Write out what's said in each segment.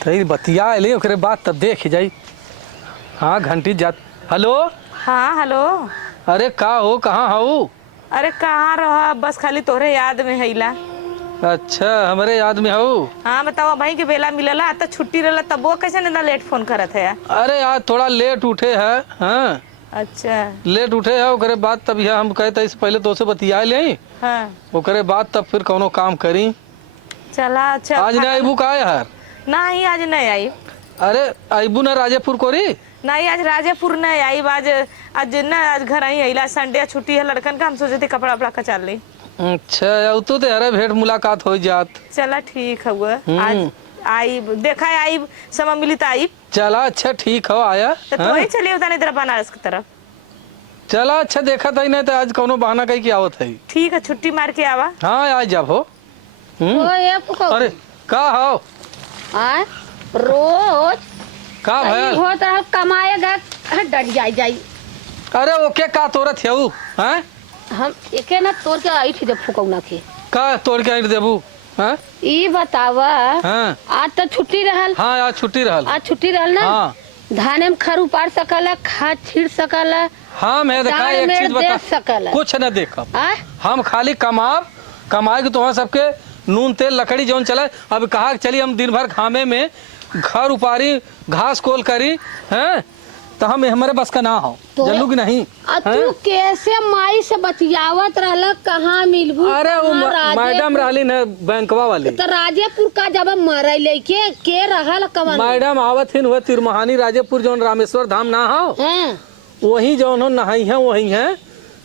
तो बतिया ले ओकरे बाद तब देख जाई। हाँ घंटी जात। हेलो। हाँ हेलो। अरे का हो, कहाँ हो? अरे कहाँ रहा, बस खाली तोहरे याद में हैला। अच्छा हमरे याद में हो। हाँ बताओ, भाई के बेला मिलला तो छुट्टी रहला तब वो कैसे इतना लेट फोन करत है? अरे आज थोड़ा लेट उठे है। हाँ अच्छा। लेट उठे है ओकरे बाद तब यह हम कहते इससे पहले तो से बतिया ले। हाँ ओकरे बाद तब फिर कोनो काम करी। चला अच्छा। आज नहीं आईबू का यार? नहीं आज नहीं आई। अरे आईबू ना राजेपुर कोरी? नहीं आज राजेपुर नहीं आई। आज आज न आज घर आई हैला, संडे छुट्टी है लड़कन का, हम सोचे थे कपड़ा वपड़ा कचाल ली। अच्छा तो अरे भेंट मुलाकात हो जात। चला ठीक है वो आज आई, देखा है आई समय मिली तो आई। चला अच्छा ठीक हो आया। तो ही चलिए उधर इधर बनारस की तरफ। चला अच्छा देखा था ही नहीं तो आज कोनो बहाना कहीं की आवत है। ठीक है छुट्टी मार के आवा। हाँ आज जब हो। अरे का हो? रोज का भयल? होत रहा कमाएगा डट जाई। अरे ओके का तोरत है हैं? हम एके ना तोड़ के आई थी जब फुकौना के का तोड़ के आई देबू? हैं ई बतावा। हाँ आज तो छुट्टी रहल। हाँ आज छुट्टी रहल। आज छुट्टी रहल ना। हाँ धाने में खर उपाड़ सकला, खाद छीड़ सकला। हाँ मैं देखा दाल एक में चीज दे बता, सकला। कुछ न देखब। आ हम खाली कमाए के तुम्हारा सबके नून तेल लकड़ी जौन चला। अब कहा चली हम दिन भर घामे में घर उपारी घास कोल करी हैं तो हम हमारे बस का ना हो जल्लू की नहीं। तू कैसे माई से बतियावत रहल, कहाँ मिलबू? अरे वो मैडम रहली न बैंकवा वाली। तो राजेपुर का जब मरैले के रहल कवन? मैडम आवत हिन हुए तिरमहानी राजेपुर जौन रामेश्वर धाम ना हो वही जौन हो नहाई है वही है।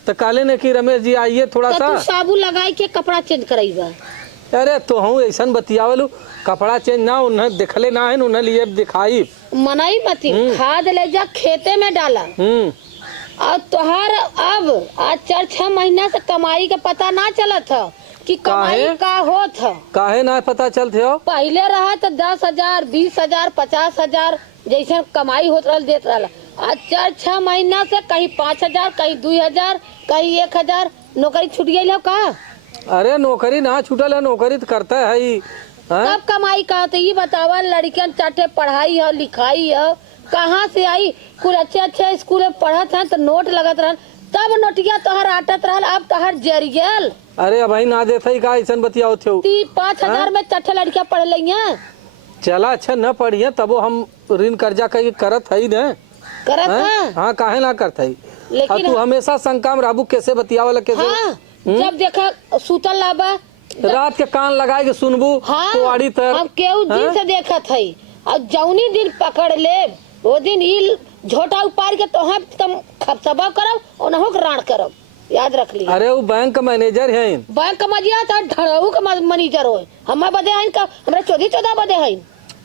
तो काले ने कि रमेश जी आइए थोड़ा सा। तू साबुन लगाई के कपड़ा चेंज कराइबा। अरे तो हूँ ऐसा बतियावलू कपड़ा चेंज ना उन्हें देखले ना है उन्हें लिए दिखाई मनाई मती। खाद ले जा खेते में डाला। और तुहार अब आज 4-6 महीना से कमाई का पता ना चला था कि कमाई का हो था। काहे ना पता चलते हो? पहले रहा तो 10,000 20,000 50,000 जैसे कमाई होत रहल देत रहल। आज 4-6 महीना से कहीं 5,000 कहीं 2,000 कहीं 1,000 नौकरी छूट गई का। अरे नौकरी ना छूटल है, नौकरी तो करता है ही। कब कमाई का तो ये बतावा। लड़कियन चाटे पढ़ाई है लिखाई है कहाँ से आई? कुछ अच्छे स्कूल में पढ़त है तो नोट लगत रहल, तब नोटिया तोहर आटत रहल, अब तोहर जरियल। अरे अब ना देता ही का ऐसा बतियाओ थे। 5,000 में 6 लड़कियां पढ़ ली हैं। चला अच्छा न पढ़िए तबो हम ऋण कर्जा कहीं करत है न करत है। हाँ काहे ना करत है। लेकिन तू हमेशा शंका में रहबू कैसे बतियावला कैसे। हाँ जब देखा सुतल लाबा रात के कान लगाए के सुनबू। हाँ कुआड़ी तर हम केहू दिन से देखत है। और जौनी दिन पकड़ ले वो दिन ई झोटा उपार के तो हम तुम खपसबा करब और नहो राण करब, याद रख ली। अरे वो बैंक मैनेजर है। बैंक का मजिया था ढड़ऊ का मैनेजर हो। हम बदे हैं का हमरा 14 बदे हैं।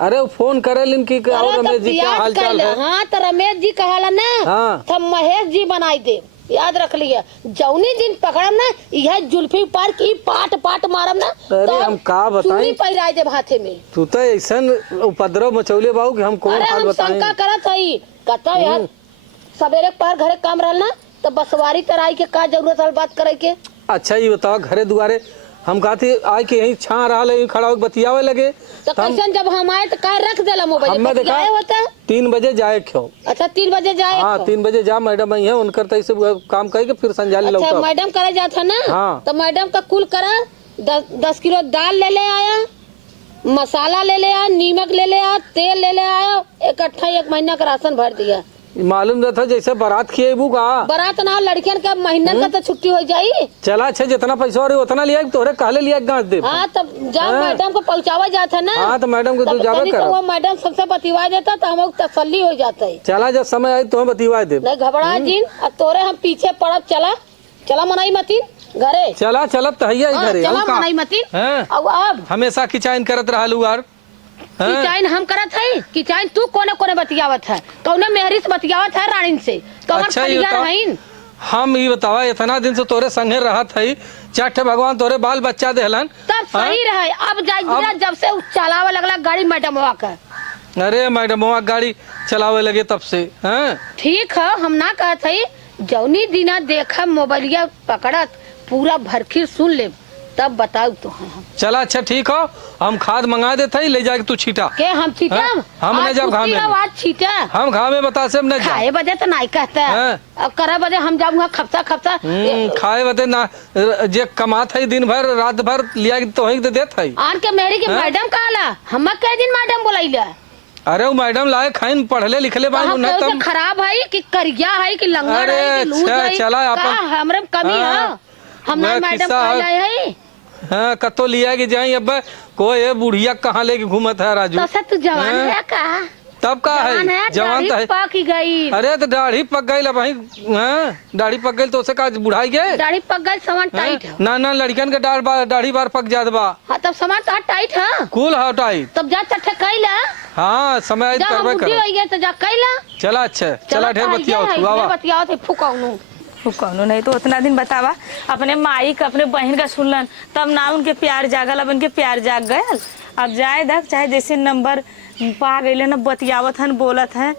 अरे वो फोन करे लिन की रमेश जी क्या हाल चाल है। हाँ तो रमेश जी कहाला ना। हाँ तो महेश जी बनाई दे, याद रख लिया। जौनी दिन पकड़म ना यह जुल्फी पार की पाट पाट मारम ना। अरे हम का बताएं पहिराए दे हाथे में। तू तो ऐसा उपद्रव मचौले बाबू कि हम कौन हाल बताएं। शंका करत हई कहता यार सवेरे पर घरे काम रहल ना तो बसवारी तराई के का जरूरत है बात करे के। अच्छा ये बताओ घरे दुआरे हम कहते आए के यही छा रहा है खड़ा होकर बतियावे लगे तो कैसे जब हम आए तो का रख देला मोबाइल बतियाए होता। 3 बजे जाए क्यों? अच्छा 3 बजे जाए। हाँ 3 बजे जा मैडम आई है उनकर तैसे काम करके फिर संजाली अच्छा लौटा। मैडम करे जाता ना। हाँ। तो मैडम का कुल करा 10 किलो दाल ले ले आया, मसाला ले ले आया, नीमक ले ले आया, तेल ले ले आया, इकट्ठा 1 महीना का राशन भर दिया। मालूम था जैसे बारात खिएबू का। बारात ना लड़कियन का महीना का तो छुट्टी हो जाई। चला अच्छा जितना पैसा हो उतना लिया तोहरे कहले लिया गांच दे। हाँ तब जब मैडम को पहुँचावा जाता ना। हाँ तो मैडम को तू जावे कर। वो मैडम सबसे बतिवा देता तो हम तसल्ली हो जाता है। चला जब समय आई तो हम बतिवा दे। नहीं घबरा जिन और तोरे हम पीछे पड़ब। चला मनाई मती घरे। चला चलत तो है घरे। चला मनाई मती। अब हमेशा किचाइन करत रहलू यार। किचाइन हम करत है। किचाइन तू कोने कोने बतियावत है, कौने मेहरी से बतियावत है रानी से। अच्छा हम ये बतावा इतना दिन से तोरे संगे रहत है 4 भगवान तोरे बाल बच्चा देहलन तब सही रहे। अब जब से चलावे लगला गाड़ी मैडम का। अरे मैडम गाड़ी चलावे लगे तब से। ठीक है हम ना कहत है। जौनी दिना देखा मोबाइलिया पकड़त पूरा भरखीर सुन ले तब बताऊ तो हम चला अच्छा ठीक हो, हम खाद मंगा देते ही ले जाके तू छीटा के हम छीटा हाँ? हम नहीं जाब घाम में। आवाज छीटा हम घाम में बता से हम नहीं जाब। खाए बजे तो नहीं कहता हाँ। अब करे बजे हम जाऊंगा खपसा खपसा खाए बते ना जे कमात है दिन भर रात भर लिया के तो वही दे देत है। आन के मेरी के हाँ? मैडम कहला हम कई दिन मैडम बोलाइला अरे वो मैडम लाए खाइन पढ़ले लिखले बानी कहाँ नहीं कहे तब से खराब है कि करिया है कि लंगड़ अरे है कि लूज अच्छा, है चला अपन- का हमरे में कमी है हाँ। हम वह मैडम किस्सा है। कहला है हाँ कतो लिया के जाई अब कोई ये बुढ़िया कहाँ लेके घूमत है राजू। तो से तू जवान हाँ? है का तब का जवान है है जवान तो है। पक गई अरे तो दाढ़ी पक गई ला भाई। हाँ दाढ़ी पक गई तो उसे का बुढ़ाई गए। दाढ़ी पक गई सामान टाइट है ना ना लड़कन के दाढ़ी बार पक जात बा। हाँ तब सामान तो टाइट है कुल हटाई। तब जा चट्टे कैला हाँ समय जा हम करबे बुद्धि कर। हो गया तो जा कैला चला अच्छा चला ढेर बतियाओ तू आवा। बतियाओ थे फुकाउनु कौनो नहीं तो उतना दिन बतावा अपने माई का अपने बहन का सुनलन तब ना उनके प्यार जागल अब उनके प्यार जाग गयल। अब जाए दक चाहे जैसे नंबर पा गए ना बतियावत हन बोलत है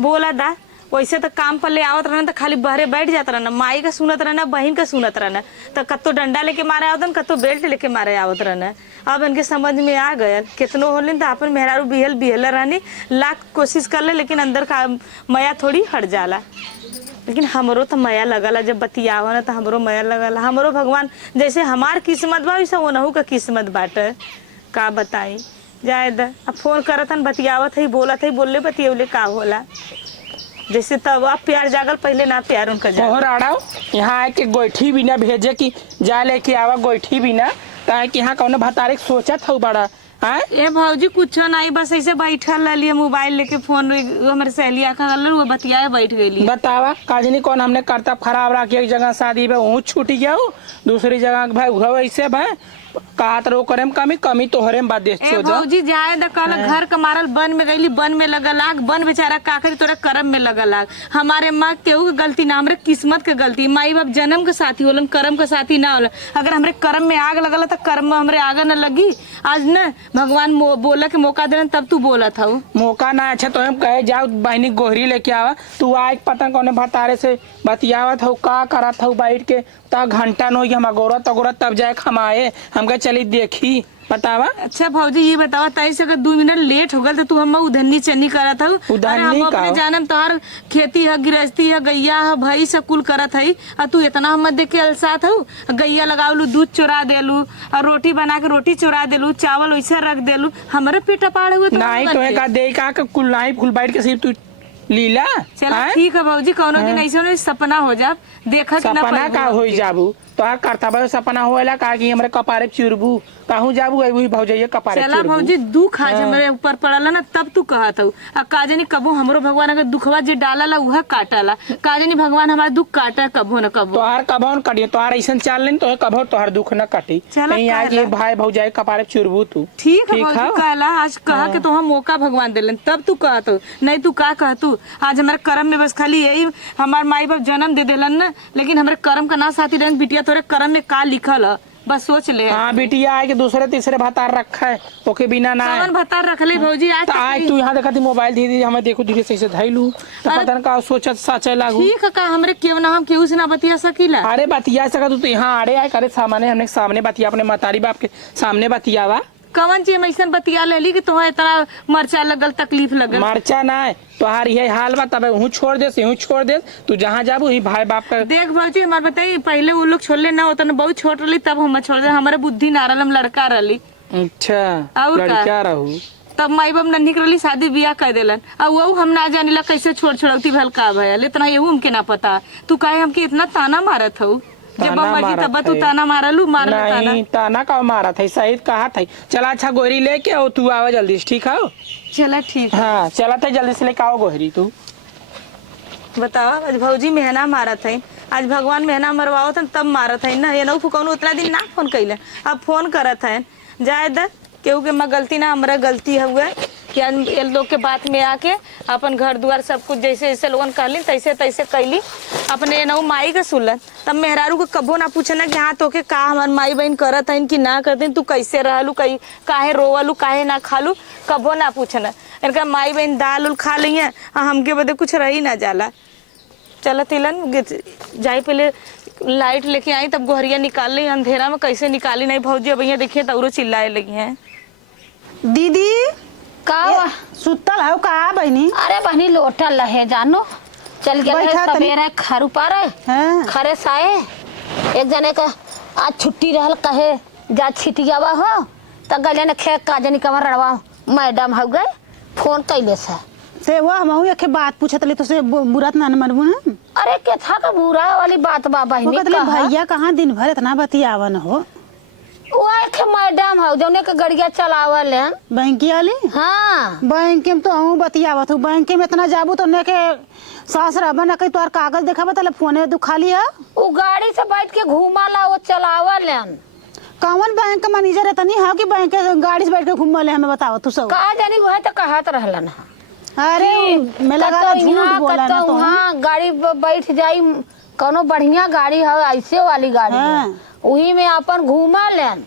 बोला दा वैसे तो काम पर ले आवत रहना तो खाली बहरे बैठ जाता रहना माई का सुनत रहना बहन का सुनत रहना तो कत्तो डंडा लेके मारे आवतन कत्तो बेल्ट लेके मारे आवत रहना। अब इनके समझ में आ गया कितनो होलिन तो अपन मेहरारू बिहल रहनी लाख कोशिश कर ले लेकिन अंदर का मया थोड़ी हट जाला। लेकिन हमरो तो मया लगला जब बतियावा ना तो हमरो मया लगला हमरो भगवान जैसे हमार किस्मत बा वैसे ओनहु का किस्मत बाटे का बताई जाए द अब फोन करत हन बतियावत है बोलत है बोलले बतियौले का होला जैसे तब अब प्यार जागल पहले ना प्यार उनका जागल। तोहर आड़ाओ यहाँ आके गोइठी बिना भेजे कि जा लेके आवा गोइठी बिना काहे कि यहाँ कौनो भतारे के सोचत हऊ बड़ा हाँ ए भौजी कुछ नहीं बस ऐसे बैठल रही मोबाइल लेके फोन हमारे सहेली आखा वो बतियाए बैठ गई। बतावा काजनी कौन हमने करतब खराब रखी एक जगह शादी में वहाँ छूट गया हो दूसरी जगह भाई वैसे भाई कहत रहो करे में कमी तोहरे में बात देश ए भौजी जाए द कल घर का मारल बन में गईली बन में लगल आग बन बेचारा काकरी तोरे कर्म में लगल आग हमारे माँ केहू के गलती ना हमरे किस्मत के गलती माई बाप जन्म के साथी होलन कर्म के साथी ना होलन अगर हमरे कर्म में आग लगल तो कर्म में हमरे आग न लगी आज न भगवान बोला के मौका देन तब तू बोला था मौका ना अच्छा तो हम कहे जाओ बहनी गोहरी लेके आवा तू आए पता कौन भतारे से बतियावत हो का करत हो बैठ के ता घंटा नो हम अगोरत अगोरत तब जाए खमाए हमके चली देखी बतावा। अच्छा भौजी ये बतावा तई से अगर 2 मिनट लेट हो गल तो तू हम उधन्नी चन्नी करत हऊ उधन्नी हम अपने जानम तोहर खेती है गृहस्थी है गैया है भई सब कुल करत है और तू इतना हम देख के अलसात हऊ गैया लगावलू दूध चोरा देलू और रोटी बना के रोटी चोरा देलू चावल वैसे रख देलू हमारे पेट पाड़ हुए नहीं तो का दे का कुल नहीं फुल बैठ के सिर्फ तू लीला चला ठीक है भौजी कौनो दिन ऐसे सपना हो जा देखा कि ना सपना का हो जाबू तो करता सपना होएला का कि हमरे कपारे चुरबू कहूँ जाबू वही भौजैया कपारे चला भौजी दुख आज हमारे ऊपर पड़ला ना तब तू कहत हऊ आ काजनी कबो हमरो भगवान अगर दुखवा जे डालला उह काटला काजनी भगवान हमारा दुख काटा कबो न कबो तोहार कबो न कटी तोहार ऐसा चाल नहीं तो कबो तोहार दुख न कटी नहीं आज ये भाई भौजाई कपारे चुरबू तू ठीक है भौजी कहला आज कहा कि तुम मौका भगवान दिलन तब तू कहत हो नहीं तू का कहतू आज हमारे कर्म में बस खाली यही हमार माई बाप जन्म दे दिलन ना लेकिन हमारे कर्म का ना साथी रहन बिटिया तोरे कर्म में का लिखल है बस सोच ले। हाँ बिटिया आए के दूसरे तीसरे भतार रखा है ओके बिना ना कौन भतार रख ले भौजी आज तो आज तू यहाँ देखा थी मोबाइल धीरे धीरे हमें देखो धीरे से धैलू तो पता का सोचत साचे लागू ठीक है का हमरे केव ना हम केहू से ना बतिया सकीला अरे बतिया सका तू यहाँ आड़े आए करे सामने हमने सामने बतिया अपने मतारी बाप के सामने बतियावा कवन चीज में ऐसा बतिया ले ली कि तुम्हें इतना मरचा लगल तकलीफ लगल मरचा ना तोहार ये हाल बा तब हूँ छोड़ दे यूँ छोड़ दे तू जहाँ जाबू ही भाई बाप का देख भौजी हमारे बताइए पहले वो लोग छोड़ले ना होता ना बहुत छोट रही तब हम छोड़ दे हमारे बुद्धि ना रहा हम लड़का रही अच्छा और का? लड़का रहू तब माई बाप नन्ही रही शादी ब्याह कर दिलन और वो हम ना जाने ला कैसे छोड़ छोड़ती भल का भयल इतना ये हमके ना पता तू काहे हमके इतना ताना मारत हूँ जब मर्जी तब तू ताना मारलू मार नहीं ताना का मारा था सही कहा था चला अच्छा गोहरी लेके आओ तू आवा जल्दी से ठीक है चला ठीक हाँ चला था जल्दी से लेके आओ गोहरी तू बताओ आज भौजी मेहना मारत है आज भगवान मेहना मरवाओ था तब मारत है ना ये नौ फुकौन उतना दिन ना फोन कैले अब फोन करत है जाए द केहू के मैं गलती ना हमारा गलती हुए क्या ये लोग के बात में आके अपन घर द्वार सब कुछ जैसे जैसे लोगन कहली तैसे तैसे कैली अपने नौ माई का सुनलन तब मेहरारू को कबो ना पूछना कि हाँ तोके का हमार माई बहन करत है कि ना करते तू कैसे रहलू कहीं काहे रोवलू काहे ना खालू कबो ना पूछना इनका माई बहन दाल उल खा ली है हमके बदे कुछ रही ना जाला चल तिलन जाई पहले लाइट लेके आई तब गोहरिया निकाल ली। अंधेरा में कैसे निकाली नहीं भौजी, अब यहाँ देखिए तौरो चिल्लाए लगी हैं। दीदी का सुतल है का बहनी? अरे बहनी लोटल रहे जानो, चल गया बैठा तनी। सवेरे खर ऊपर हाँ। खरे साए एक जने का आज छुट्टी रहल कहे जा छिटियावा हो त गले ने खे काजनी कमर रड़वा मैडम हो गए फोन कैले से वो हम एक बात पूछत ले तो से बुरा ना मनबू ना। अरे के था का बुरा वाली बात बा वो बहनी कहले भैया कहाँ दिन भर इतना बतियावन हो। वो एक मैडम हो जौने के गड़िया चलावल है। बैंक वाली? हाँ बैंक में तो हूँ बतियावत हूँ। बैंक में इतना जाबू तो ने के सास रबा न कहीं तोर कागज देखा बता फोने दुखा लिया। वो गाड़ी से बैठ के घूमाला वो चलावल है। कौन बैंक का मैनेजर है तनी हाँ कि बैंक के गाड़ी से बैठ के घूमल है हमें बताओ तू सब। कहा जानी वह तो कहत रहलन। अरे मैं लगा झूठ बोला ना तो। हाँ गाड़ी बैठ जाई कोनो बढ़िया गाड़ी है ऐसे वाली गाड़ी हाँ। वही में अपन घूमा लेन।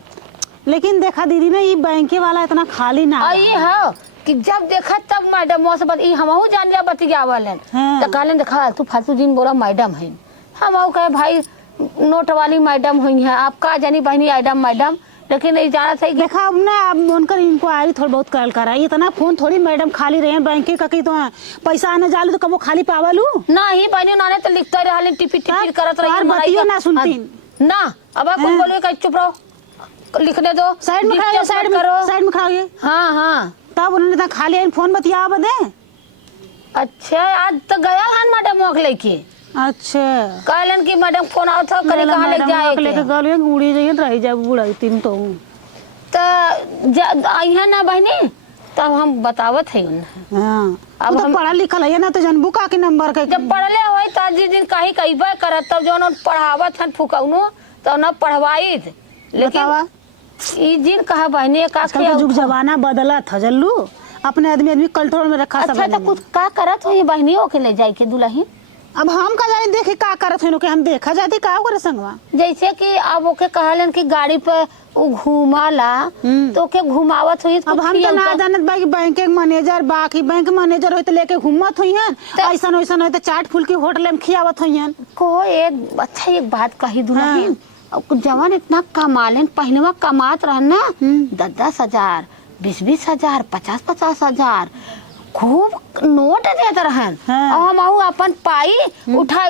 लेकिन देखा दीदी ना ये बैंक वाला इतना खाली ना और ये है कि जब देखा तब मैडम से बत हमहू जान लिया बतियावल है। हाँ। तो कहले देखा तू फालतू दिन बोला मैडम है। हम कहे भाई नोट वाली मैडम हुई है आप का जानी बहनी मैडम लेकिन ये जाना चाहिए। देखा अब ना अब उनकर इंक्वायरी थोड़ी बहुत करल करा इतना फोन थोड़ी मैडम खाली रहे बैंक का कहीं तो पैसा आने जालू तो कबो खाली पावलू ना ही बहनी नाने तो लिखते रहल टिपी टिपी करत रही बतियो ना सुनती ना। अब कौन बोले कहीं चुप रहो लिखने दो साइड में खड़ा साइड में साइड में खड़ा होइए। हाँ हाँ तब उन्होंने तो खाली आई फोन बतिया बदे। अच्छा आज तो गया हन मैडम मोक लेके। अच्छा कहलन कि मैडम फोन आओ था करे कहां ले जाए लेके गल उड़ी जाइए रह जाए बुढ़ाई तीन तो आई है ना बहनी तब हम बतावत है उन्हें। हाँ अब अब तो हम पढ़ा लिखल है ना तो जनबू का के नंबर के जब पढ़ले होई त जिस दिन कहीं कईबे करत तब जो पढ़ावत हन फुकौनो तो न पढ़वाई बतावा। लेकिन ई दिन कहा बहनी का आजकल का युग जमाना बदला था जल्लू अपने आदमी कंट्रोल में रखा सब अच्छा तो कुछ का करत हो बहनी के ले जाए के दुल्हन। अब हम का जाने देखे का करत हो के हम देखा जाती का करे संगवा। जैसे कि अब ओके कहलन कि गाड़ी पे उ घुमाला तो के घुमावत हुई अब हम तो ना जानत बा कि बैंक के मैनेजर बा कि बैंक मैनेजर होय त लेके घूमत होइहन ऐसा वैसा होय त चाट फूल की होटल में खियावत होइहन। को एक अच्छा एक बात कही दुल्हन जवान इतना कमालन पहलवा कमात रहन ना 10,000 20,000 50,000 खूब नोट देत रहन। हाँ। और हम अपन पाई उठा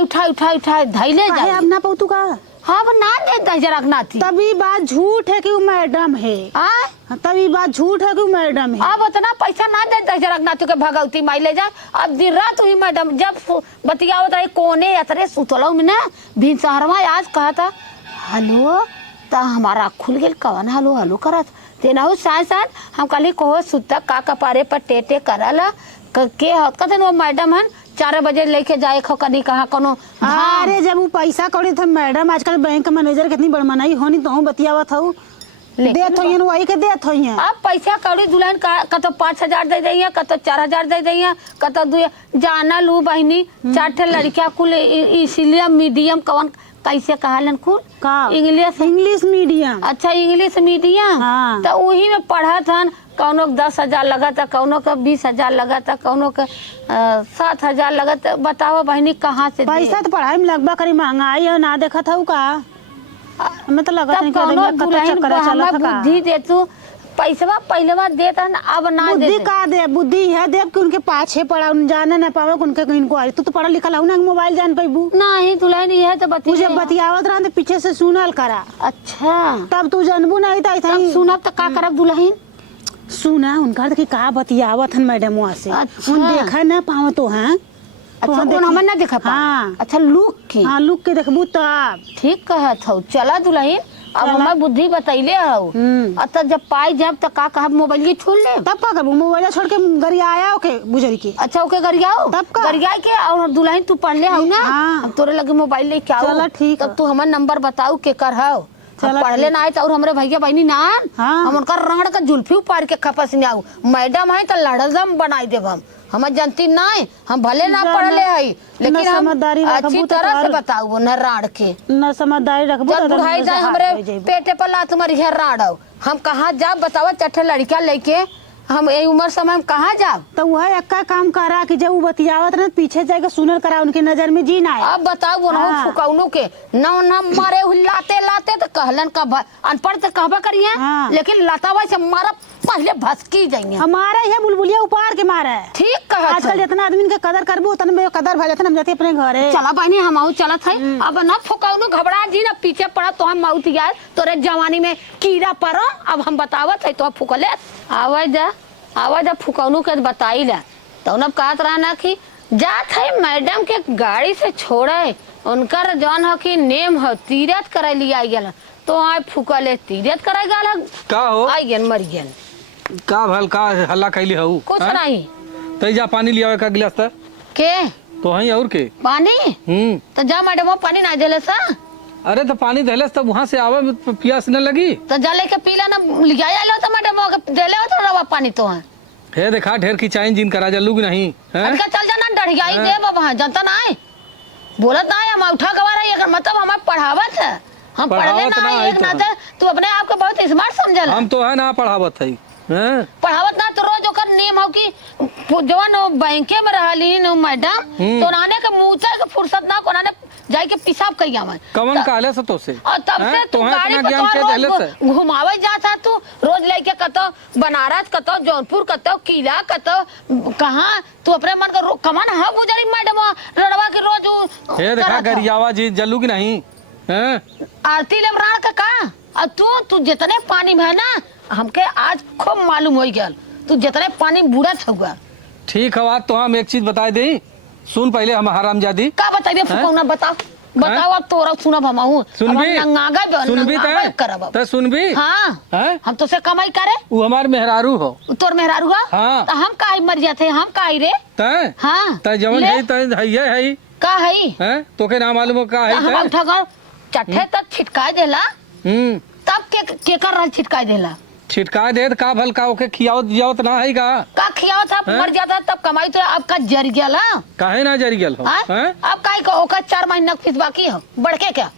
धैले काहे जाए। अब ना पौतू का हम ना दे दजरक नाती तभी बात झूठ है कि वो मैडम है। आ तभी बात झूठ है कि वो मैडम है। अब उतना पैसा ना दे दजरक नाती के भगवती माई ले जा। अब दिन रात हुई मैडम जब बतियावत है कोने अतरे सुतलो में ना भी शहरवा आज कहा था हेलो ता हमारा खुल गेल कवन हेलो हेलो करत तेनाहु साथ साथ हम कल कहो सुता का कपारे पर टेटे करला के कहते वो मैडम हन 4 बजे लेके जाए खो कनी कहाँ कोनो। अरे जब वो पैसा कौड़ी था मैडम आजकल बैंक मैनेजर कितनी बड़ मनाई होनी तो बतियावत हूँ देत होइहन वही के देत होइहन। अब पैसा कौड़ी दुल्हन का तो 5,000 दे दैया का तो 4,000 दे दैया का तो जाना लू बहनी 4 लड़कियां कुल इसीलिए मीडियम कवन कैसे कहलन कुल का इंग्लिश मीडियम। अच्छा इंग्लिश मीडियम। हाँ। तो वही में पढ़त हन कौनो 10,000 लगा था कौनो का 20,000 लगा था कौनो का 7,000 लगा था। बताओ बहनी कहाँ से पैसा तो पढ़ाई में लगभग करी महंगाई है ना देखा था का हमें तो लगा तब कौनो दुल्हन बुद्धि दे तू पैसा पहले देता है अब ना बुद्धि का दे बुद्धि है देव कि उनके पाछे पड़ा जाने ना पावे उनके कहीं को आई तू तो पढ़ा लिखा हो ना मोबाइल जान पाबू नहीं दुल्हन ये है तो मुझे बतियावत रहा पीछे से सुनल करा। अच्छा तब तू जानबू नहीं था सुनब तो का करब दुल्हन सुना उनका कि का बतियावत हन मैडम वहाँ से अच्छा। उन देखा ना पाव तो हैं अच्छा कौन हम ना देखा पा। हाँ। अच्छा लुक की हाँ लुक के देखबू तब ठीक कहत हो चला दुल्हन अब हमार बुद्धि बतैले हो। अच्छा जब पाई जब तक का कहब मोबाइल की छोड़ ले तब का करबू मोबाइल छोड़ के गरिया आया ओके बुजरी की। अच्छा ओके गरियाओ तब का? गरिया के और दुल्हन तू पढ़ ले हो ना। हाँ। अब तोरे लगे मोबाइल लेके आओ चला ठीक तब है। तू हमार नंबर बताऊ के कर हो चला पढ़ ले ना आए तो और हमरे भैया बहनी ना हाँ। हम उनका रंगड़ का जुल्फी उपाड़ के खपस नहीं आऊ मैडम है तो लड़दम बनाई देब हम जानती नहीं हम भले ना पढ़ले है लेकिन हम समझदारी अच्छी तरह से बताऊ न राड़ के न समझदारी रखबू जब बुढ़ाई जाए हमरे पेटे पर लात मारी है राड़ो हम कहाँ जा बतावा चट्ठे लड़कियां लेके हम ये उम्र समय में कहाँ जाब? तो वह एक काम करा कि जब वो बतियावत रहे पीछे जाके सुनल करा, उनके नजर में जी ना आए। अब बताओ वो हाँ। फुकौनू के न मारे लाते लाते तो कहलन का अनपढ़ तो कहबा करिए, हाँ। लेकिन लतावा से मारा पहले भसकी जाइए। हमारा है बुलबुलिया उपार के मारा है। ठीक कहा आजकल जितना आदमी के कदर करबो उतना में कदर भले हम जाते अपने घरे। चला बहनी हम आऊ चलत है। अब ना फुकौनू घबरा जी ना पीछे पड़ा तो हम माउत यार तोरे जवानी में कीड़ा पड़ो। अब हम बतावत है तो फुकले आवाज जा फुकौनू के बताई ला तो अब कहत रहा ना कि जात है मैडम के गाड़ी से छोड़े, उनकर जौन हो कि नेम हो तीरथ करे लिया गया तो आए फुकले तीरथ करे गया का हो आई गन मर गन का भल का हल्ला कैली हऊ कुछ नहीं। तई जा पानी लियावे का गिलास त के तो हई और के पानी तो जा मैडम पानी ना जले सा अरे तो पानी देलस तब वहां से आवे प्यास न लगी तो जले के पीला ना लिया आलो तो मैडम देले हो तो रवा पानी तो है हे देखा ढेर की चाइन जिन करा जल्लू की नहीं हैं हल्का चल जाना डढ़ियाई दे बाबा जनता ना है बोलत ना है हम उठा गवा रही है मतलब हमें पढ़ावत है हम पढ़ले पढ़ावत ना ना है है एक तो नाते तू अपने आप को बहुत स्मार्ट समझल हम तो है ना पढ़ावत है हैं पढ़ावत ना तो रोज ओकर नियम हो कि जवन बैंके में रहलीन मैडम तो नाने के मुंह के फुर्सत ना कोनाने जाई के पेशाब कइया में कवन कहले से तो से और तब से तू गाड़ी इतना पर ज्ञान के देले से तो घुमावे जाता तू रोज लेके कतो बनारस कतो जौनपुर कतो किला कतो कहाँ तू अपने मन का कमान हाँ गुजरी मैडम लड़वा के रोज हे देखा गरियावा जी जल्लू की नहीं हैं आरती लेमरान का और तू जितने पानी में है ना हमके आज खूब मालूम हो गया तू जितने पानी बुड़त होगा। ठीक है तो हम एक चीज बता दे सुन पहले हम हरामजादी का बताइए फुकौना बताओ अब तोरा सुनब हम हूं सुनबी सुनबी करब त सुनबी हां हैं हम तो से कमाई करे वो हमार मेहरारू हो तोर मेहरारू हुआ हाँ। तो हम काहे मर जाते हम काहे रे त हां त जवन ले। है त है का है हैं तोके ना मालूम हो का हम है उठा कर चट्ठे तक छिटका देला तब के कर रहा छिटका देला छिटका दे का भल का ओके खियावत जियावत ना है का खियाओ था हैं? मर जाता तब कमाई तो आपका जर गया काहे ना जरी गेल हो हैं अब काहे का ओका 4 महीना फीस बाकी हो बढ़के क्या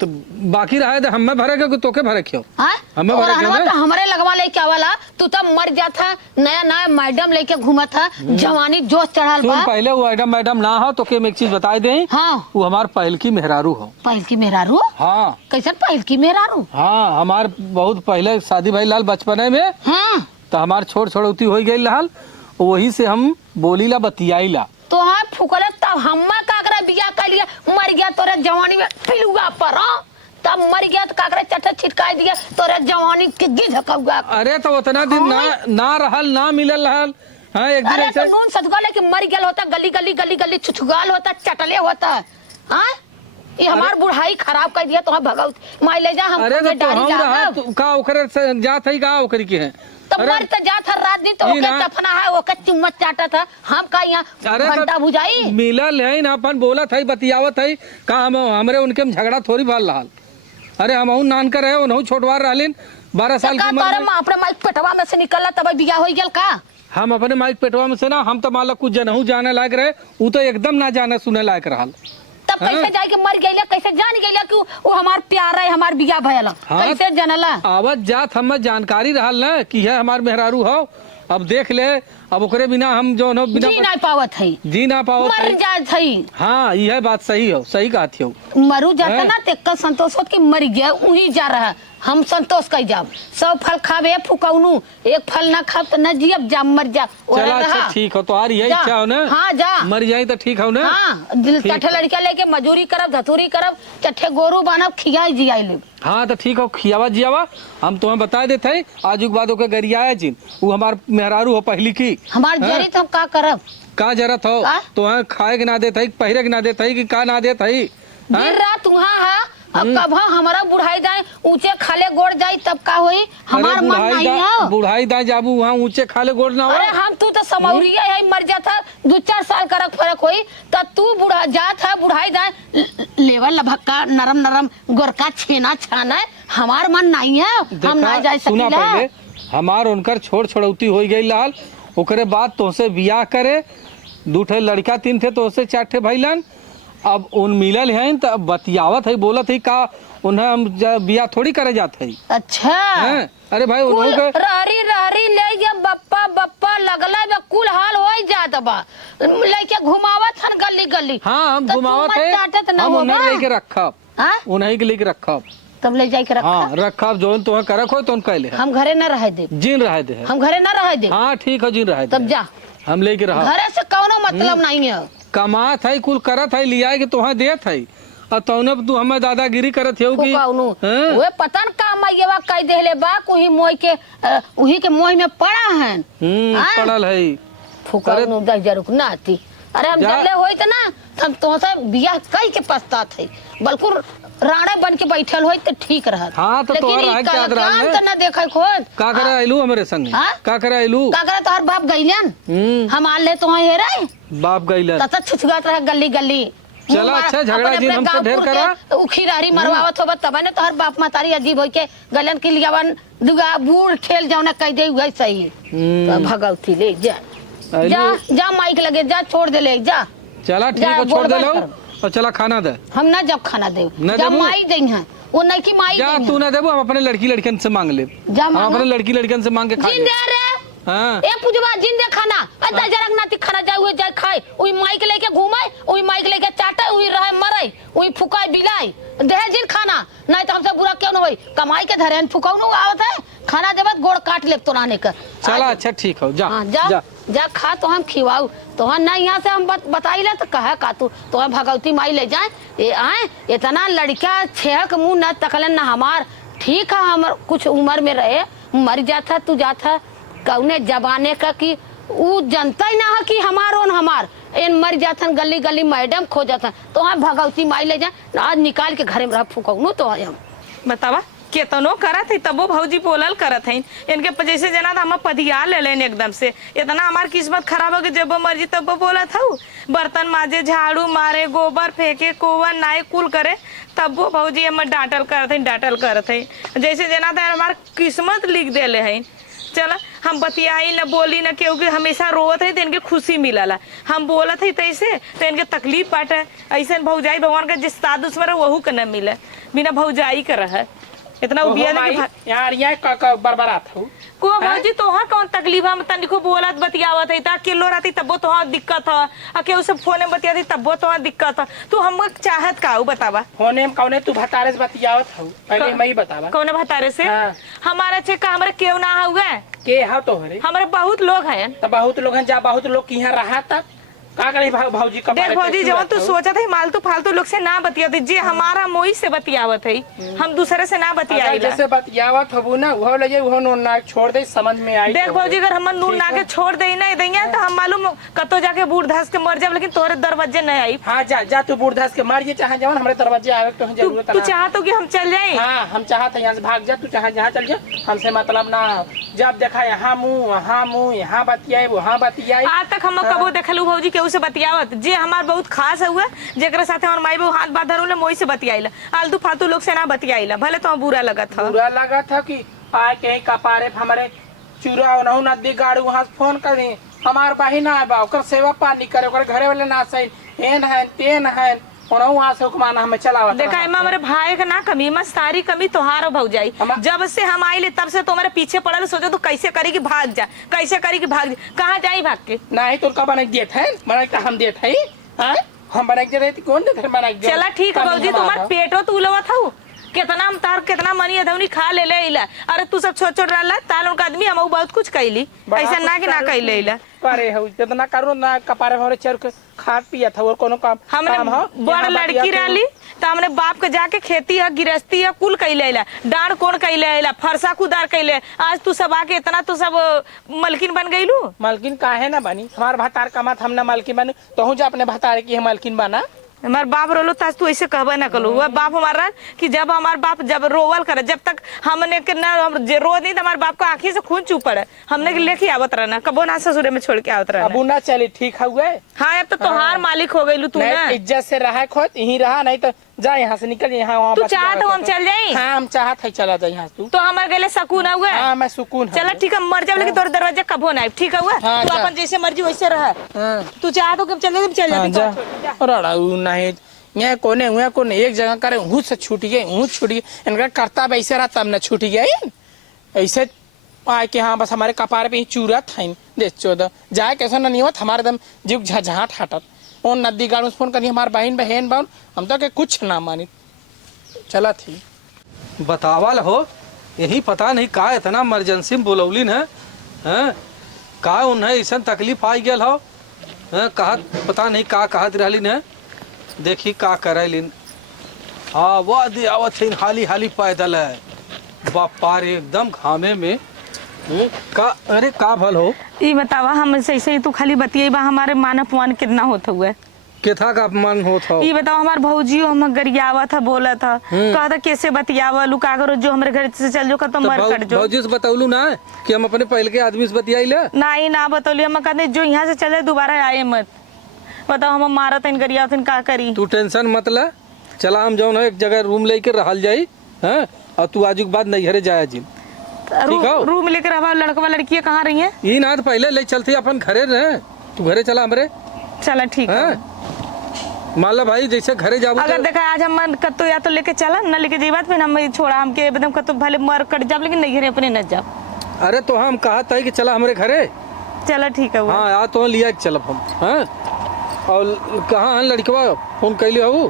तो बाकी रहा है हमें भरे के तोके भरे क्यों हाँ? हमें और भरे हनवा के तो हमारे लगवा लेके आवाला तू तब मर जाता नया नया मैडम लेके घूमा था जवानी जोश चढ़ाल सुन बा पहले वो मैडम ना हो तो के एक चीज बता दे हाँ वो हमार पहल की मेहरारू हो पहल की मेहरारू हाँ कैसे पहल की मेहरारू हाँ हमार बहुत पहले शादी भाई लाल बचपने में हाँ तो हमार छोड़ छोड़ौती हो गई लाल वही से हम बोलीला बतियाईला तो हाँ फुकले तब हम्मा काकरा बिया कर लिया मर गया तोरे जवानी में पिलुआ पर तब मर गया तो काकरा चट्टा छिटका दिया तोरे जवानी के गिज हकौगा अरे तो उतना दिन ना रहल ना मिलल रहल हाँ एक दिन अरे तो ऐसे नून सतुआ लेके मर गया होता गली गली गली गली छुछुगाल होता चटले होता हाँ ये हमार बुढ़ाई खराब कर दिया तो हम भगवत माई ले जा हम अरे तो डारी हम जा रहा का ओकरे से जात है का ओकरी के है तो मर तो जात हर रात नहीं तो ई ओके ना। दफना है ओके चुम्मच चाटा था हम का यहाँ अरे घंटा तो बुझाई मिलल है ना अपन बोलत है बतियावत है का हम हमरे उनके में झगड़ा थोड़ी भल रहल अरे हम नान कर रहे उन्हों छोटवार रहलिन 12 साल की उम्र में अपने माइक पेटवा में से निकलला तब बिया हो गया का हम अपने माइक पेटवा में से ना हम तो मालक कुछ जनहू जाने लायक रहे वो तो एकदम ना जाने सुने लायक रहल तब कैसे जाके मर गया कैसे जान गया कि वो हमार प्यार है हमार बिया भयला हाँ। कैसे जानला आवत जात हम जानकारी रहल ना कि है हमार मेहरारू हो अब देख ले अब ओकरे बिना हम जो हो बिना जी नहीं पावत है जी ना पावत मर है जात है हाँ यह बात सही हो सही कहती हो मरू जाता हैं? ना तेक्का संतोष होत कि मर गया वही जा रहा हम संतोष कह जाब सब फल खावे फुकौनू एक फल ना खाब तो न जियब जा मर जा चला अच्छा ठीक हो तो आ यही जा। इच्छा हो ना हाँ जा मर जाए तो ठीक हो ना हाँ ठीक चट्ठे है। लड़किया लेके मजूरी करब धतूरी करब चट्ठे गोरू बनब खियाई जियाई ले हाँ तो ठीक हो खियावा जियावा हम तुम्हें बता देते हैं आज के बाद ओके गरियाया जिन वो हमार मेहरारू हो पहली की हमार हैं? जरी तो हम का करब का जरूरत हो का? तो वहाँ खाए के ना देते पहिरे के ना देते कि का ना देते दिन रात वहाँ है अब कब हमारा बुढ़ाई जाए ऊंचे खाले गोड़ जाई तब का होई हमार मन नहीं है बुढ़ाई दा जाबू वहाँ ऊंचे खाले गोड़ ना हो अरे हम तू तो समौरिया है मर जाता 2-4 साल का फर्क होई तब तू बुढ़ा जात है बुढ़ाई जाए लेवल लभक्का नरम नरम गोरका छेना छाना हमार मन नहीं है हम ना जाए सुना सकीला पहले हमार उनकर छोड़ छोड़ौती हो गई लाल ओकरे बाद तोसे बियाह करे 2 ठे लड़का 3 ठे तोसे 4 ठे भैलन अब उन मिलल है तो अब बतियावत है बोलत है का उन्हें हम बिया थोड़ी करे जात है अच्छा हैं? अरे भाई उन्हों के रारी रारी ले जा बप्पा बप्पा लगला बा कुल हाल हो जात बा लेके घुमावत हन गली गली हाँ हम तो घुमावत तुम है चाटत ना हम होगा। उन्हें लेके रखब हाँ उन्हें के लेके रखब तब ले जाके रखा हाँ रखब जो तुम्हें करक हो तो उन कहले हम घरे न रह दे जीन रहे दे हम घरे न रह दे हाँ ठीक है जीन रहे तब दे जा हम लेके रहा घरे से कौनो मतलब नहीं है कमात है कुल करत है लिया के तुहा देत है और तौने तू हमें दादागिरी करत है कि फुकाउनु हैं? वे पता न का मैया कह देले बा कुही मोय के उही के मोह में पड़ा है हाँ? पड़ल है फुकाउनु दस जरुक ना आती अरे हम जा। जल्ले होई त ना हम तो से बियाह कई के पछतात है बल्कि राणे बन के बैठल होई त ठीक रहत हाँ, तो तोहर रहे के याद रहल है। त ना देखै खोद का करे आइलू हमारे संग हाँ? का करे आइलू का करे तोहर बाप गइलन हम आल ले तो हे रे बाप गइलन तत छुछगात रह गली गली चला, अच्छा, झगड़ा जी हमसे ढेर करा। उखीरारी मरवावत होबत तब ने तोहर बाप मातारी अजीब होई के गलन के लियावन दुगा बूढ़ ठेल जावना कह दे वही सही तो भगवती ले जा जा आइलू जा माइक लगे जा छोड़ दे ले जा चला ठीक जा, है छोड़ बोल दे बंद लो कर। और चला खाना दे हम ना जब खाना दे ना जा देबू? माई देई है वो नहीं की माई जा देई तू हैं। ना देबो हम अपने लड़की लड़कियन से मांग ले जा हम मांगो। अपने लड़की लड़कियन से मांग के खा ले जिंदे रे हाँ ए पुजवा जिंदे खाना अदा जरक नाती खाना जाए हुए जाए खाए ओई माइक लेके घूमे ओई माइक लेके चाटे ओई रहे मरे ओई फुकाई बिलाई देह जिन खाना नहीं तो हमसे बुरा क्यों न होई कमाई के धरे फुकाऊ न आवत है खाना देबत गोड़ काट ले तो नाने का चला अच्छा ठीक हो जा हाँ, जा जा खा तो हम खिवाऊ तो हम ना यहाँ से हम बताइला तो कहे का तू हम भगवती माई ले जाए ये आए इतना लड़का छेह के मुंह न तकलन न हमार ठीक है हम कुछ उम्र में रहे मर जाता तू जाता कौने जबाने का कि वो जनता ही ना है कि हमार और हमार इन मर जाथन गली गली मैडम खो जाथन तो हम भगवती माई ले जाए आज निकाल के घरे में रह फुकौनु तो हम बतावा केतनो करत है तबो भौजी बोलल करत है इनके जैसे जना हम पधिया ले लेन एकदम से इतना हमार किस्मत खराब हो गई जब मर्जी तब बोलत हूँ बर्तन माजे झाड़ू मारे गोबर फेंके कोवर नाई कुल करे तब वो भौजी हम डांटल करत है जैसे जना था हमार किस्मत लिख देले है चला हम बतियाई न बोली न क्योंकि हमेशा रोवत है तो इनके खुशी मिलला हम बोलत है तैसे तो इनके तकलीफ बाटे ऐसे भौजाई भगवान का जिस सादुस में वहू के न मिले बिना भौजाई का रहे इतना उबिया यार यहाँ बरबरात हूँ को भौजी तोहा कौन तकलीफ हम तनिको बोलत बतियावत है ता किलो रहती तब्बो तोहा दिक्कत है आ केहू से फोन में बतियाती तब्बो तोहा दिक्कत है तू हम चाहत का बतावा होने में कौने तू भतारे से बतियावत हूँ पहले मैं ही बतावा कौन भतारे से हाँ। हमारा छे का हमारे केहू ना हुआ के हा तो हरे हमारे बहुत लोग हैं तो बहुत लोग हैं जा बहुत लोग यहाँ रहा तब का करी भाजी का देख भौजी जब तू सोचत है मालतू फालतू लोग से ना बतियाते जे हमारा मोही से बतियावत है हम दूसरे से ना बतियाई जैसे बतियावत हबू ना वो लगे वो नोन ना छोड़ दे समझ में आई देख भौजी अगर हम नून ना के छोड़ दे ना दैया तो हम मालूम कतो जाके बूढ़ धस के मर जाब लेकिन तोहरे दरवाजे नहीं आई हाँ जा जा तू बूढ़ धस के मार ये चाहे जवान हमारे दरवाजे आवे तो जरूरत तू ना चाहत हो कि हम चल जाए हाँ हम चाहते हैं यहाँ से भाग जा तू चाहे जहाँ चल जा हमसे मतलब ना जब देखा यहाँ मुँह यहाँ बतियाए वहाँ बतियाए आज तक हम कबो देखलू भौजी केहू से बतियावत जे हमार बहुत खास हुआ जेकरा साथे हमार माई बहू हाथ बात धरुले मोई से बतियाइला आलतू फालतू लोग से ना बतियाइला भले तो बुरा लगत था बुरा लगा था कि आए कहीं कपारे हमारे चूरा नहू नदी गाड़ी वहाँ से फोन कर दी हमार बहिन आए बा ओकर सेवा पानी करे ओकर घरे वाले ना सही एन है तेन है वहाँ से हुक्माना हमें चलावा देखा इमा हमारे भाई का ना कमी इमा सारी कमी तोहार भौजाई जब से हम आइले तब से तुम्हारे पीछे पड़ल सोचो तो कैसे करी कि भाग जा कैसे करी कि भाग जा कहाँ जाई भाग के नहीं तो का बना देत है बना हम देत है हम बना के देते कौन देत है बना के चला ठीक है भौजी तुम्हार पेटो तू लवा था कितना हम तार कितना मनी अधवनी खा ले इला अरे तू सब छोट छोट रहा ताल उनका आदमी हम बहुत कुछ कैली ऐसा ना कि ना कैले इला करे हो जितना करो ना कपारे भरे चर के खाद पिया था और कोनो काम हमने बड़ लड़की रहली तो हमने बाप के जाके खेती है गिरस्ती है कुल कैले इला डांड कोण कैले इला फरसा कुदार कैले आज तू सब आके इतना तू सब मलकिन बन गईलू मालकिन काहे ना बनी हमार भतार कमात हम ना मालकिन बनी तो हूँ जा अपने भतार की मालकिन बना हमार बाप रोलो ताज तू ऐसे कहबे ना कलो वह बाप हमारा कि जब हमार बाप जब रोवल करे जब तक हमने के ना हम रो नहीं तो हमारे बाप को आंखी से खून चूप पड़े हमने के लेके आवत रहना कबो ना ससुरे में छोड़ के आवत रहना अब ना चली ठीक हुए हाँ अब तो तोहार मालिक हो गई तू ना इज्जत से रहा खोत यही रहा नहीं तो जा यहाँ से निकल यहाँ वहाँ तू बतियावत चाहत हो हम है। चल जाई हाँ हम चाहत है चला जाए यहाँ तू। तो हमारे गले सकून हुआ हाँ मैं सुकून है। चला ठीक है मर जाओ लेकिन तोर दरवाजा कबो ना आए ठीक है हुआ हाँ, तू जा। अपन जैसे मर्जी वैसे रह हाँ तू चाहत हो कि हम चल जाए तो चल हाँ, जाते जा जा। रड़ाऊ नहीं यहाँ कोने एक जगह करे हूँ से छूट गए इनका करता ऐसे रहा तब न छूट गया ऐसे आए कि हाँ बस हमारे कपार पे ही चूरा था देख 14 जाए कैसा ना नहीं होत हमारे दम जीव झझाट हाटत और नदी गाड़ फोन करी हमारे बहन बहन हम तो के कुछ ना मानी चला थी बतावल हो यही पता नहीं का इतना इमरजेंसी में बोलौलिन है हैं का उन्हें ऐसा तकलीफ आ गया हो हैं कहा पता नहीं का कहत रहलिन है देखी का करलिन हाँ वो दे आवत है हाली हाली पैदल है बापा रे एकदम घामे में का अरे का भल हो ये बतावा हम ऐसे ही तू खाली बतियाई बा हमारे मान अपमान कितना होता हुआ केथा का अपमान होत हो ये बताओ हमार भौजियो हम गरियावा था बोला था कहता कैसे बतियावा लू का करो जो हमारे घर से चल जो तो मर कट जो भौजी से बतौलू ना कि हम अपने पहले के आदमी से बतियाइले नहीं ना बतौली हम कहते जो यहाँ से चले दोबारा आए मत बताओ हम मारा था गरिया था का करी तू टेंशन मत ले चला हम जौन है एक जगह रूम लेके रहल जाई हैं और तू आज के बाद नैहरे जाया जी ठीक हो? रूम लेकर अब लड़कवा लड़कियां कहाँ रही हैं ये ना तो पहले ले चलती अपन घरे रहे तू घरे चला हमरे चला ठीक है हैं मान ला भाई जैसे घरे जाबू अगर देखा आज हम कतो या तो लेके चला न लेके जाई बात फिर हम छोड़ा हमके एकदम कतो भले मर कट जाब लेकिन नहीं अपने न जाब अरे तो हम कहा था कि चला हमरे घरे चला ठीक है वो हाँ आ तो लिया के चलब हम हैं और कहाँ हैं लड़कवा फोन कैले हो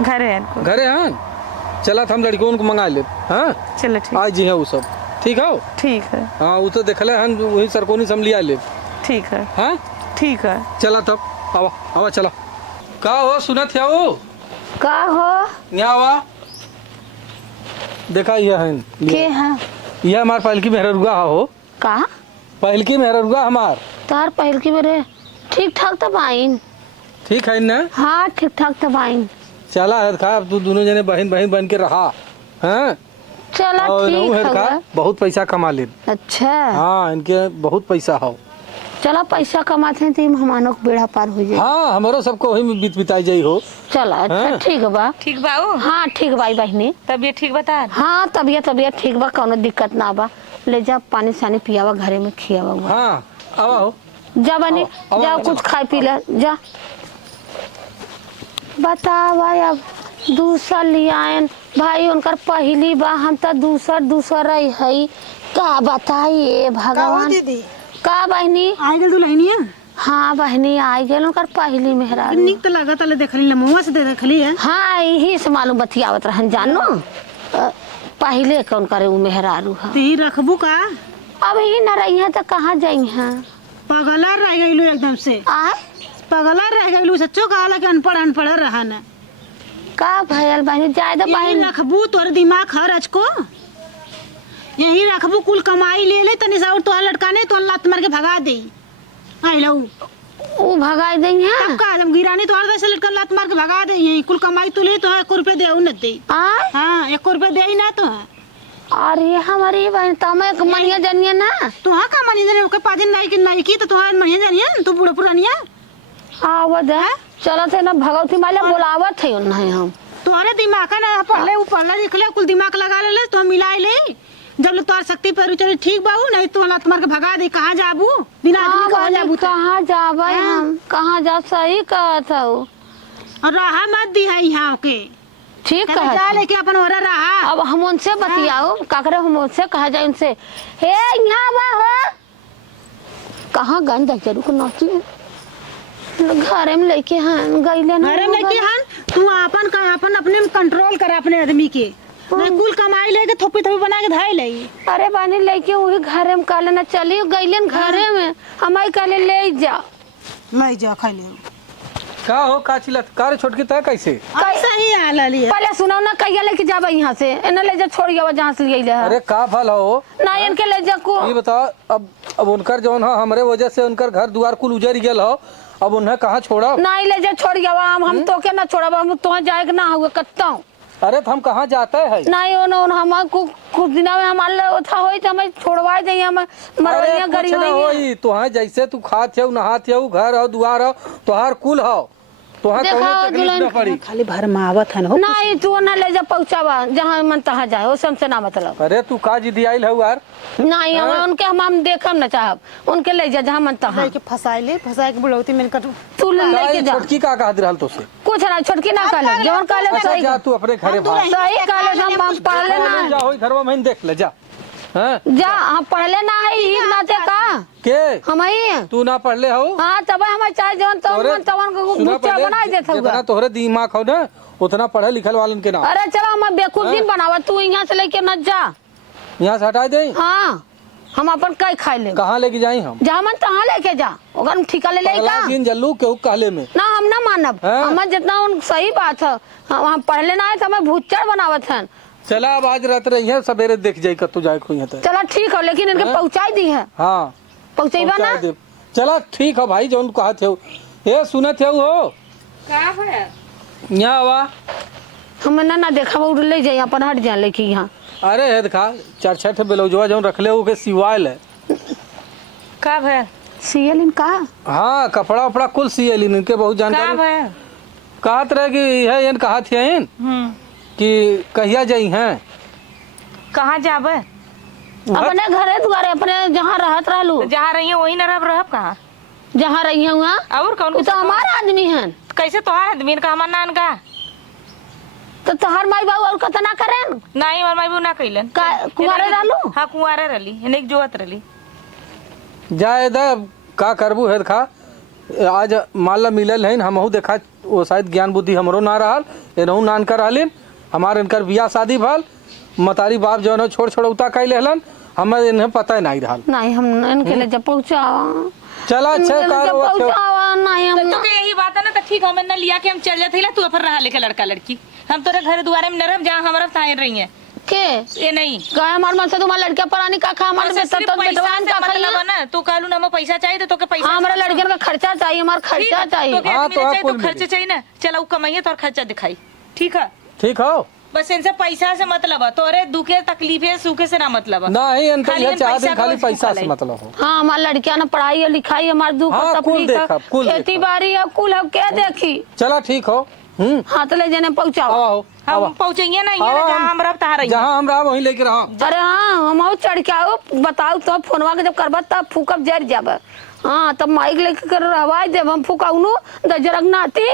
घरे है इनको। घरे हैं चला तो हम लड़कों को मंगा ले हाँ चलो ठीक आज जी है वो सब ठीक हो ठीक है हाँ वो तो देखले हन वही सरकोनी से हम लिया ले ठीक है हाँ ठीक है चला तब आवा आवा चला का हो सुनत है वो का हो यहाँ आवा देखा यह है के है यह हमार पहल की मेहरुआ हो का पहल की मेहरुआ हमार तार पहल की मेरे ठीक ठाक तो बाइन ठीक है ना हाँ ठीक ठाक तो बाइन चला है खा तू दोनों जने बहन बहन बन के रहा हैं चला और ठीक नहू है खा है बहुत पैसा कमा ले अच्छा हाँ इनके बहुत पैसा हो चला पैसा कमाते हैं तो हमानो को बेड़ा पार हो जाए हाँ हमारो सबको वही में बीत बिताई जाई हो चला अच्छा हाँ। ठीक बा ठीक बाबू हाँ ठीक बाई बहनी तबीयत ठीक बता हाँ तबियत ठीक बा कौनो दिक्कत ना बा ले जा पानी सानी पियावा घरे में खियावा हुआ हाँ आवा हो जा बनी अब जा कुछ खाई पी ले जा बतावा अब दूसरा लियान भाई उनकर पहली बा हम तो दूसर है का बताइए भगवान दीदी का बहनी आई गल दुल्हनिया हाँ बहनी आई गेल उनकर पहली मेहरा निक तो लागत ले देखली ले मुंह से देखली है हाँ यही से मालूम बतियावत रहन जानो पहले कौन करे उ मेहरारू है ती रखबू का अब ही न रही है तो कहाँ जाई हैं पगला रह गइलू एकदम से आय पगला रह गइलू सच्चो कहला कि अनपढ़ रहन का भयल बहनी जाए तो यही बहन रखबू तोर दिमाग खर्च को यही रखबू कुल कमाई ले ले तनी सा और तो लटका नहीं तो लात मार के भगा दे आई लो वो भगाई देंगे तब का जब गिरानी तो और से लटका लात मार के भगा दे यही कुल कमाई तो ले तो 1 रुपया दे न दे आय हाँ 1 रुपया दे ही ना तो अरे हमारी बहन तमे मनिया जनिया ना तू हाँ का मनी जाने के पाजन नहीं की तो तुम्हारे मनिया जानिया तू बूढ़ा पुरानिया आवत है चलो थे ना भगवती माला बोलावत है नहीं हम तुम्हारे दिमाग ना पढ़ले वो पढ़ले लिखले कुल दिमाग लगा ले तो मिला ले जब लोग तोर शक्ति पर चले ठीक बाबू नहीं तो लात मार के भगा दे कहाँ जाबू बिना आदमी कहाँ जाबू कहाँ जाबे हम कहाँ जा सही कहत हो और रहा मत दी है यहाँ के ठीक जा कहत लेके अपन ओरा रहा अब हम उनसे बतियाओ काकरे हम उनसे कहा जाए उनसे हे यहाँ बा हो कहाँ गन देख जरूर को नाची घरे में लेके हैं गईले ना अरे लेके हन तू अपन अपने में कंट्रोल कर अपने आदमी के नहीं कुल कमाई लेके थोपी थोपी बना के धाई ले अरे बानी लेके वही घरे में काले ना चली गईले घरे में हमारी काले ले जा मैं जा खा ले का हो का चिल्ला कार छोटकी तय कैसे कैसा ही हाल है पहले सुनाओ ना कहिया लेके जाबे यहाँ से इन्हें ले जा छोड़ गया जहाँ से ले अरे का फल हो ना इनके ले जा को ये बता अब उनकर जौन है हमरे वजह से उनकर घर द्वार कुल उजड़ गेल हो अब उन्हें कहाँ छोड़ा नहीं ले जा छोड़ गया हम तो के ना छोड़ा हम तो जाए ना हुए कत्ता अरे तो हम कहाँ जाते हैं नहीं उन हम कुछ दिन में हमारे था होई तो हमें छोड़वा दे हम मरवैया गरीब होई तुहां जैसे तू खात हो नहात हो घर हो दुआर हो तोहार कुल हो तोहर देखा कौनो तकलीफ दुल्हन ना पड़ी। खाली भरमावत है हो। नहीं तू ना ले जा पहुंचावा जहाँ मन तहाँ जाए वो सबसे ना मतलब। अरे तू का जिदी आइल हऊ यार। नहीं उनके हम देखम ना चाहब उनके ले जा जहाँ मन तहाँ। के फसाए के बुढ़ौती में कर तू लेके जा छोटकी का कहत रहल तो से। कुछ ना छोटकी ना कहले जवन कहले अच्छा सही जा तू अपने घरे भाग। सही कहले हम पढ़ले ना जा होई घरवा में देख ले जा। हैं जा हम पढ़ले ना है ई नाते का के हम ही तू ना पढ़ले हो। हाँ तब हम चाहे जवन तवन तवन को सुना बुच्चा पहले, बना देत जितना होगा। तोहरे दिमाग हो ना उतना पढ़े लिखल वालन के नाम। अरे चलो हम बेवकूफ दिन बनावा तू यहाँ से लेके न जा। यहाँ से हटा दे। हाँ हम अपन कई खाई ले कहाँ लेके जाई हम। जहाँ मन तहाँ लेके जा ओकर हम ठिका ले ले अगला का दिन जल्लू केहू कहले में। ना हम ना मानब हाँ? हम जितना उन सही बात है हम पढ़ले ना है तो हमें भूचर बनावत है। चला अब आज रात रही है सवेरे देख जाई कतू जाए को यहाँ तक। चलो ठीक है लेकिन इनके हाँ? पहुँचाई दी है हाँ पहुँचेबा ना। पहुंचा दे। चला ठीक है भाई जौन कहा थे ये सुनत है हो का है यहाँ आवा। हमें ना देखा वो ले जाए अपन हट जा लेके यहाँ। अरे है देखा 4-6 ब्लाउजवा जौन रखले ओके सिवाइल है। का भैया सियल इनका हाँ कपड़ा उपड़ा कुल सियल इनके बहुत का जानकारी। भैया कहत रहे कि है इन कहा थे इन कि कहिया जाई हैं। कहाँ जाबे अपने घरे द्वारे अपने जहाँ रहत रहलू जहाँ रही वही न रहब कहाँ जहाँ रही है वहाँ और कौन वो तो हमारा आदमी है। कैसे तोहार आदमी का हमार नान का तो तोहर माई बाबू और कतना करें नहीं हमार माई ना कैलन कुंवारे रहलू। हाँ कुंवारे रहली एक जोत रहली जाए दा का करबू है खा आज माला मिलल है हमहू देखा वो शायद ज्ञान बुद्धि हमरो ना रहल एनहू नान कर रहलिन हमार इनकर बियाह शादी भल मतारी बाप जौन है छोड़ छोड़ौता कैल हलन हमें इन्हें पता नहीं रहल। नहीं हम इनके ले जा पहुँचावा चला अच्छा पहुँचावा नहीं हम तो के यही बात है ना तो ठीक है ना लिया के हम चल जाते तू फिर रहा लेके लड़का लड़की हम तोरे घर दुआरे में नरम जहाँ हमारा ताइन रही है के ये नहीं गाय हमार मन से तुम्हारा लड़का परानी का खा हमारे हमसे बेटा सिर्फ तो पैसा बेटवान से का मतलब खाइए। है ना तू कहलू ना हमें पैसा चाहिए तो तोके पैसा हमारे लड़के का खर्चा चाहिए हमारा खर्चा चाहिए। तो हाँ, आदमी तो ने आप चाहिए कुल तो मिली। खर्चे चाहिए ना चला वो कमाइए तो और खर्चा दिखाई ठीक है ठीक हो बस इनसे पैसा से मतलब है तोरे दुखे तकलीफे सुखे से ना मतलब है नहीं इनका खाली यह इन चाह पैसा दिन खाली को पैसा से खालाई। मतलब हो। हाँ हमारे लड़किया ने पढ़ाई है लिखाई हमारे दुख हाँ, कुल तकलीफ देखा, कुल है खेती बाड़ी है कुल है क्या देखी। चला ठीक हो। हाँ तो ले जाने पहुँचाओ। आओ हम पहुंचेंगे ना आवा, जहाँ हम रह तहाँ रही जहाँ हम रहा वहीं लेके रहा। अरे हाँ हम चढ़ के आओ बताओ तो फोनवा के जब करबा तब फूकब जर जाब। हाँ तब माइक लेके कर आवाज देव हम फूकाउनु दजरक नाती